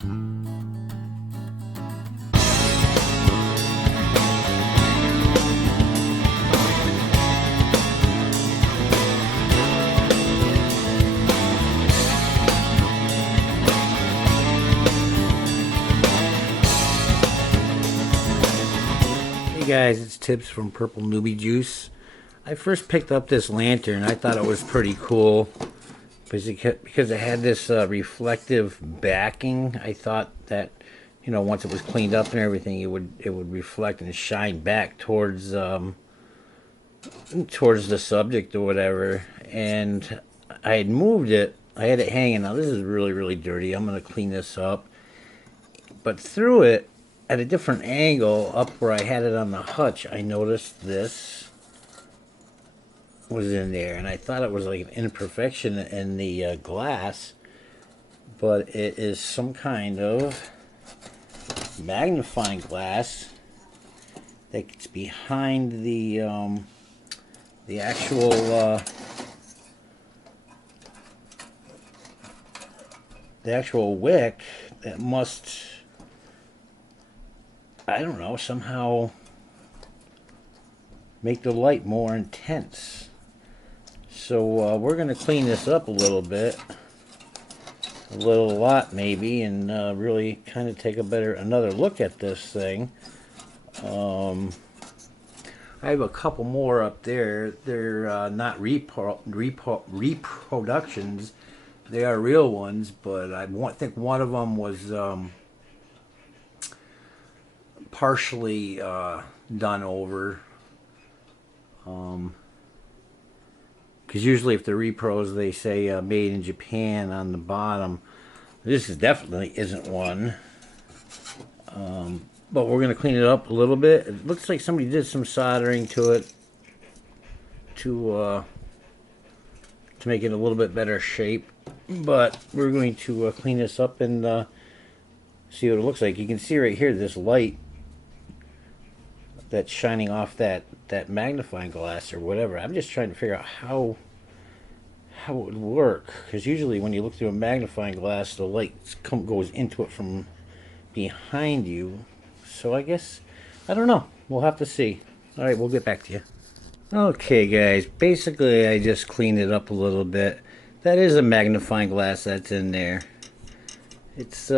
Hey guys, it's Tips from Purple Newbie Juice. I first picked up this lantern. I thought it was pretty cool because it had this reflective backing. I thought that, you know, once it was cleaned up and everything, it would reflect and shine back towards the subject or whatever. And I had moved it. I had it hanging. Now this is really dirty. I'm gonna clean this up. But through it, at a different angle, up where I had it on the hutch, I noticed this was in there, and I thought it was like an imperfection in the glass, but it is some kind of magnifying glass that's behind the actual wick that must, I don't know, somehow make the light more intense. So we're going to clean this up a little bit, a lot maybe, and really kind of take another look at this thing. I have a couple more up there. They're not reproductions. They are real ones, but I think one of them was partially done over. Because usually if they're repros, they say made in Japan on the bottom. This definitely isn't one. But we're going to clean it up a little bit. It looks like somebody did some soldering to it to make it a little bit better shape. But we're going to clean this up and see what it looks like. You can see right here this light that's shining off that magnifying glass or whatever. I'm just trying to figure out how it would work, because usually when you look through a magnifying glass, the light goes into it from behind you. So I guess, I don't know, we'll have to see. All right, we'll get back to you. Okay guys, basically I just cleaned it up a little bit. That is a magnifying glass that's in there. It's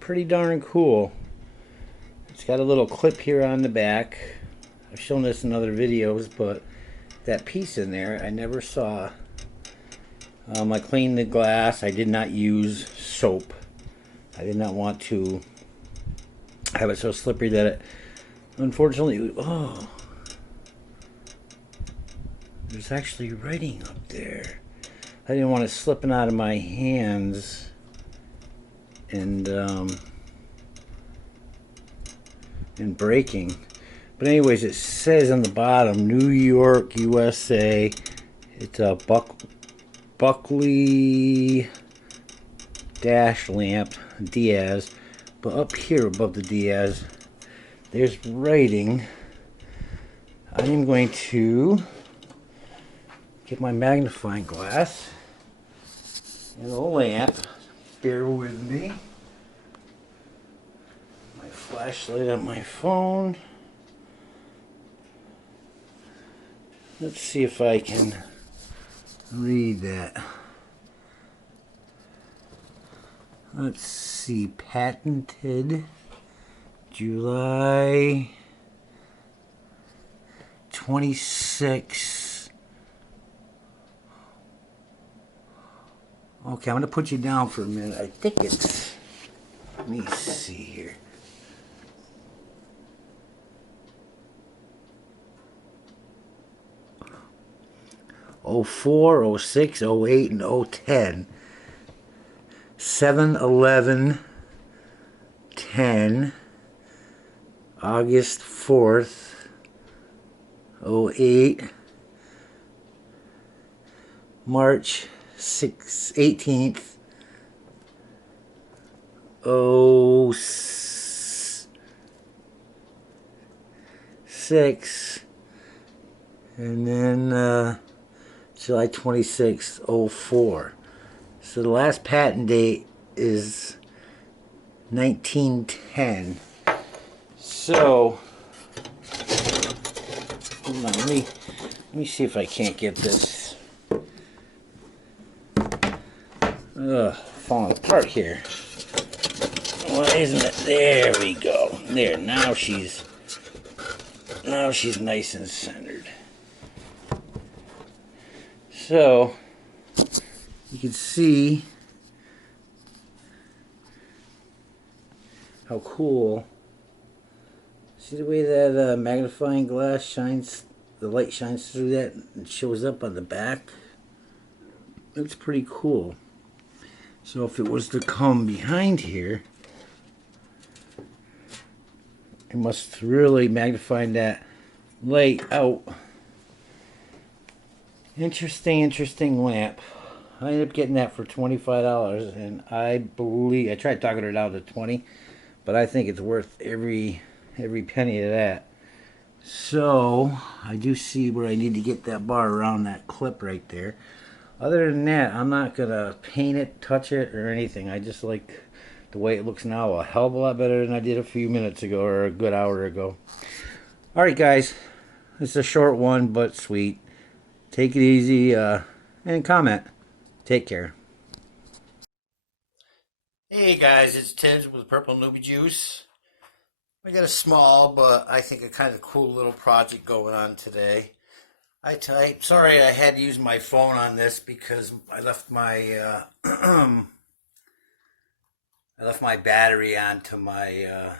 pretty darn cool. It's got a little clip here on the back. I've shown this in other videos, but that piece in there I never saw. I cleaned the glass. I did not use soap. I did not want to have it so slippery that it, unfortunately, oh, there's actually writing up there. I didn't want it slipping out of my hands and breaking. But anyways, it says on the bottom, New York, USA. It's a Buckley dash lamp, Dietz. But up here above the Dietz, there's writing. I'm going to get my magnifying glass and a lamp. Bear with me. My flashlight on my phone. Let's see if I can read that. Let's see, patented July 26. Okay, I'm going to put you down for a minute. I think it's, let me see here. '04, '06, '08, and '10. 7/11/10, August 4th, '08, March 18th, '06, and then July 26th, '04. So the last patent date is 1910. So, hold on, let me see if I can't get this. Falling apart here. Why isn't it? There we go. There, now she's nice and centered. So, you can see how cool. See the way that magnifying glass shines, the light shines through that and shows up on the back? Looks pretty cool. So if it was to come behind here, it must really magnify that light out. Interesting lamp. I ended up getting that for $25, and I tried talking her down to 20, but I think it's worth every penny of that. So I do see where I need to get that bar around that clip right there. Other than that, I'm not gonna paint it, touch it, or anything. I just like the way it looks now a hell of a lot better than I did a few minutes ago or a good hour ago. Alright guys, it's a short one but sweet. Take it easy and comment. Take care. Hey guys, it's Dietz with Purple Newbie Juice. I got a small but I think a kind of cool little project going on today. Sorry I had to use my phone on this because I left my I left my battery onto my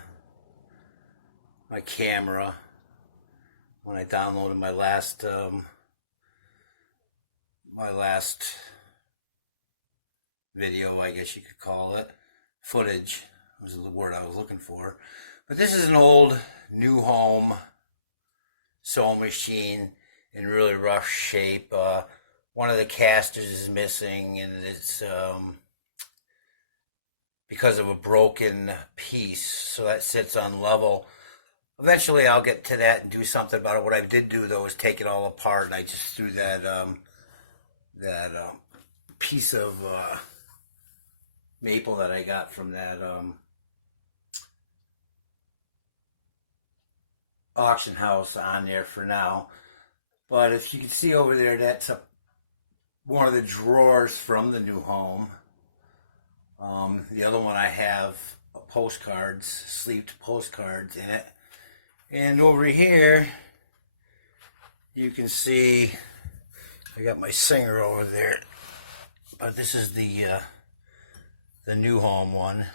my camera when I downloaded my last video, I guess you could call it. Footage was the word I was looking for. But this is an old new home sewing machine in really rough shape. One of the casters is missing, and it's because of a broken piece, so that sits on level. Eventually I'll get to that and do something about it. What I did do though is take it all apart, and I just threw that piece of maple that I got from that auction house on there for now. But if you can see over there, that's one of the drawers from the new home. The other one I have postcards, sleeved postcards in it. And over here, you can see I got my Singer over there. But this is the new home one.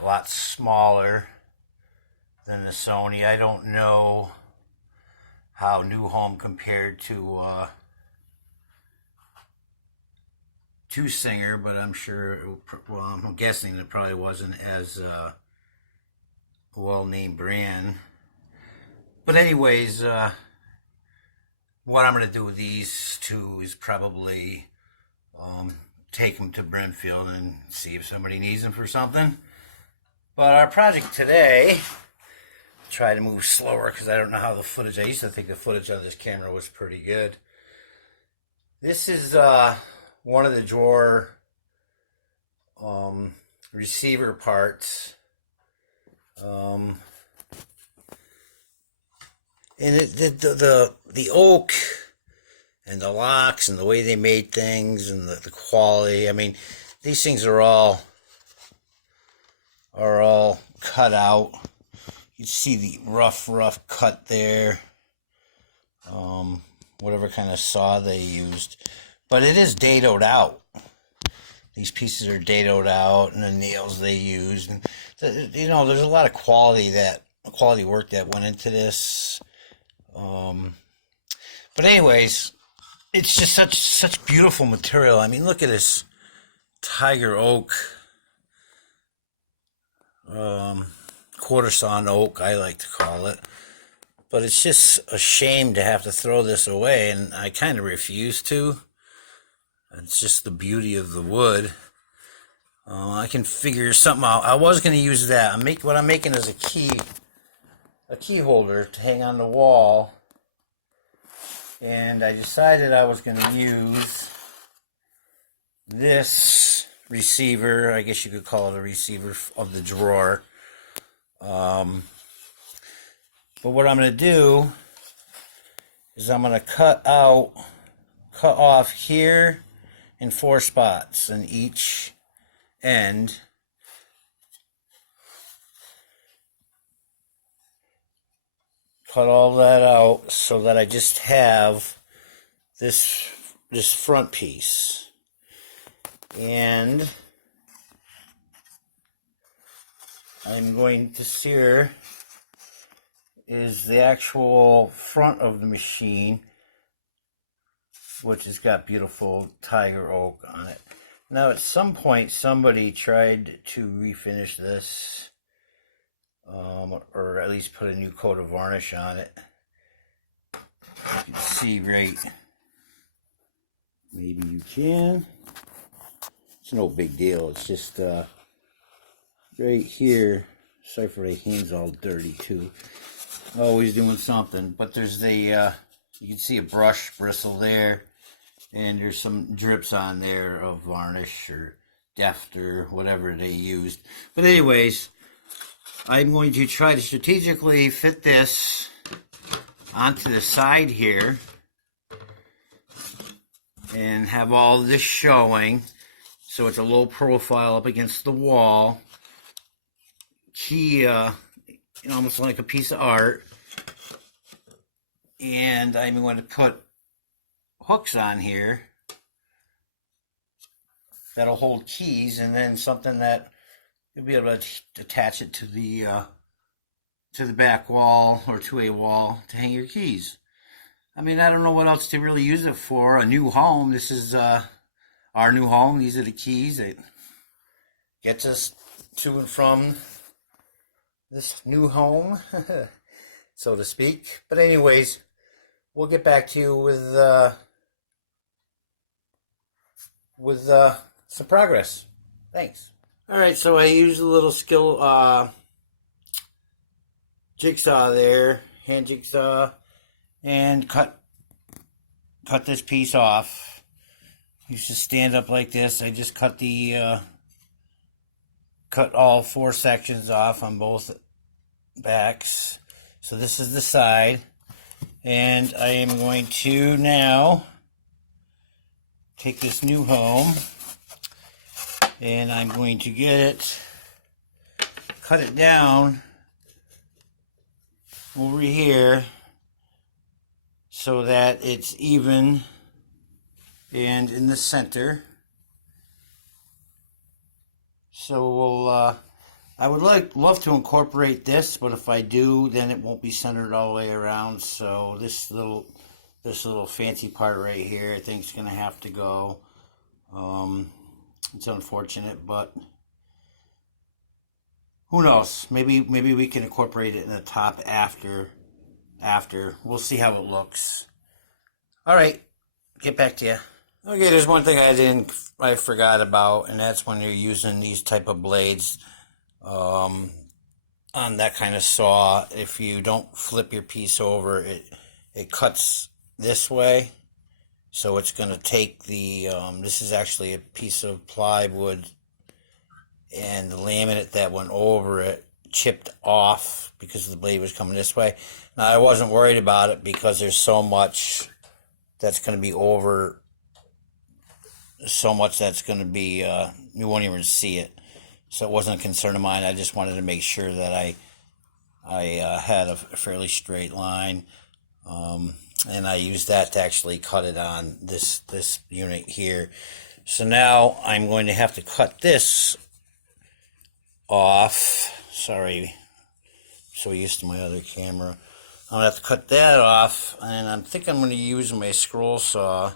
A lot smaller than the Sony. I don't know how new home compared to Singer, but I'm sure, well, I'm guessing it probably wasn't as a well-named brand. But anyways, what I'm going to do with these two is probably take them to Brimfield and see if somebody needs them for something. But our project today, try to move slower because I don't know how the footage, I used to think the footage on this camera was pretty good. This is one of the drawer receiver parts. And the oak and the locks and the way they made things and the quality. I mean, these things are all cut out. You see the rough cut there. Whatever kind of saw they used. But it is dadoed out. These pieces are dadoed out, and the nails they used. And you know, there's a lot of quality work that went into this. But anyways, it's just such beautiful material. I mean, look at this tiger oak, quarter sawn oak, I like to call it. But it's just a shame to have to throw this away, and I kind of refuse to. It's just the beauty of the wood. I can figure something out. I was going to use that. What I'm making is a key holder to hang on the wall. And I decided I was going to use this receiver. I guess you could call it a receiver of the drawer. But what I'm going to do is I'm going to cut off here in 4 spots in each end. Cut all that out so that I just have this front piece. And I'm going to sear is the actual front of the machine, which has got beautiful tiger oak on it. Now at some point somebody tried to refinish this, or at least put a new coat of varnish on it. You can see right, maybe you can. It's no big deal. It's just right here. Sorry for the hands all dirty too. Always doing something. But there's the you can see a brush bristle there, and there's some drips on there of varnish or Deft or whatever they used. But anyways, I'm going to try to strategically fit this onto the side here and have all this showing, so it's a low profile up against the wall. Almost like a piece of art. And I'm going to put hooks on here that'll hold keys, and then something that you'll be able to attach it to the back wall or to a wall to hang your keys. I mean, I don't know what else to really use it for. A new home. This is our new home. These are the keys. It gets us to and from this new home, so to speak. But anyways, we'll get back to you with some progress. Thanks. All right, so I used a little skill jigsaw there, hand jigsaw, and cut this piece off. Used to stand up like this. I just cut all 4 sections off on both backs. So this is the side, and I am going to now take this new home, and I'm going to get it, cut it down over here so that it's even and in the center. So I would love to incorporate this, but if I do, then it won't be centered all the way around. So this little fancy part right here, I think is going to have to go. It's unfortunate, but who knows? Maybe we can incorporate it in the top after. We'll see how it looks. All right, get back to you. Okay, there's one thing I forgot about, and that's when you're using these type of blades on that kind of saw. If you don't flip your piece over, it cuts this way. So it's going to take the, this is actually a piece of plywood, and the laminate that went over it chipped off because the blade was coming this way. Now, I wasn't worried about it because there's so much that's going to be over, so much that's going to be, you won't even see it. So it wasn't a concern of mine. I just wanted to make sure that I had a fairly straight line. And I used that to actually cut it on this unit here. So now I'm going to have to cut this off. Sorry, so used to my other camera. I'm going to have to cut that off, and I think I'm going to use my scroll saw.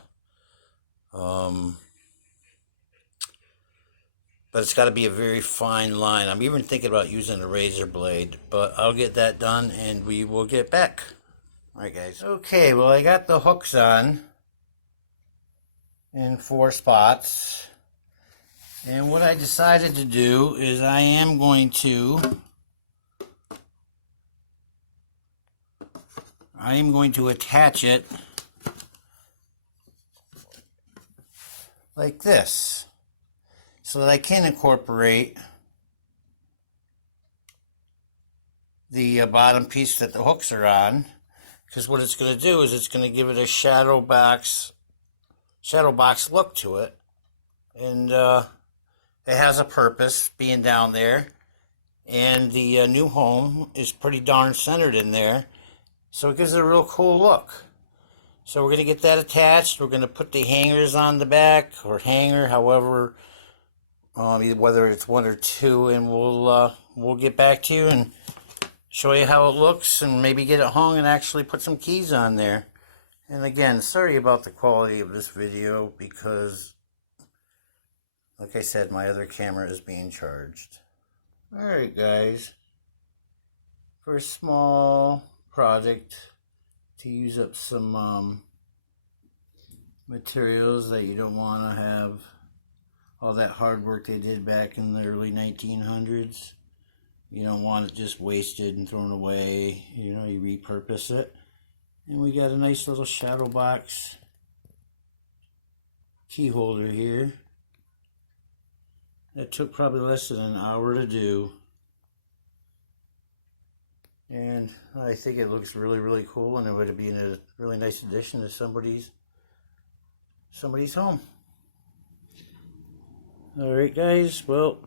But it's got to be a very fine line. I'm even thinking about using a razor blade, but I'll get that done and we will get back. Alright guys. Okay, well I got the hooks on in 4 spots. And what I decided to do is I am going to attach it like this. so that I can incorporate the bottom piece that the hooks are on, because what it's going to do is it's going to give it a shadow box look to it, and it has a purpose being down there, and the new home is pretty darn centered in there, so it gives it a real cool look. So we're going to get that attached. We're going to put the hangers on the back, or hanger, however, whether it's one or two, and we'll get back to you and show you how it looks, and maybe get it hung and actually put some keys on there. And again, sorry about the quality of this video, because like I said, my other camera is being charged. Alright guys, for a small project to use up some materials that you don't want to have all that hard work they did back in the early 1900s. You don't want it just wasted and thrown away. You know, you repurpose it. And we got a nice little shadow box key holder here. That took probably less than an hour to do. And I think it looks really, really cool, and it would be a really nice addition to somebody's home. Alright guys, well,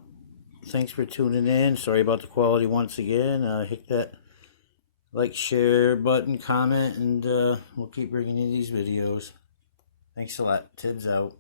thanks for tuning in. Sorry about the quality once again. Hit that like, share button, comment, and we'll keep bringing you these videos. Thanks a lot. Tibbs out.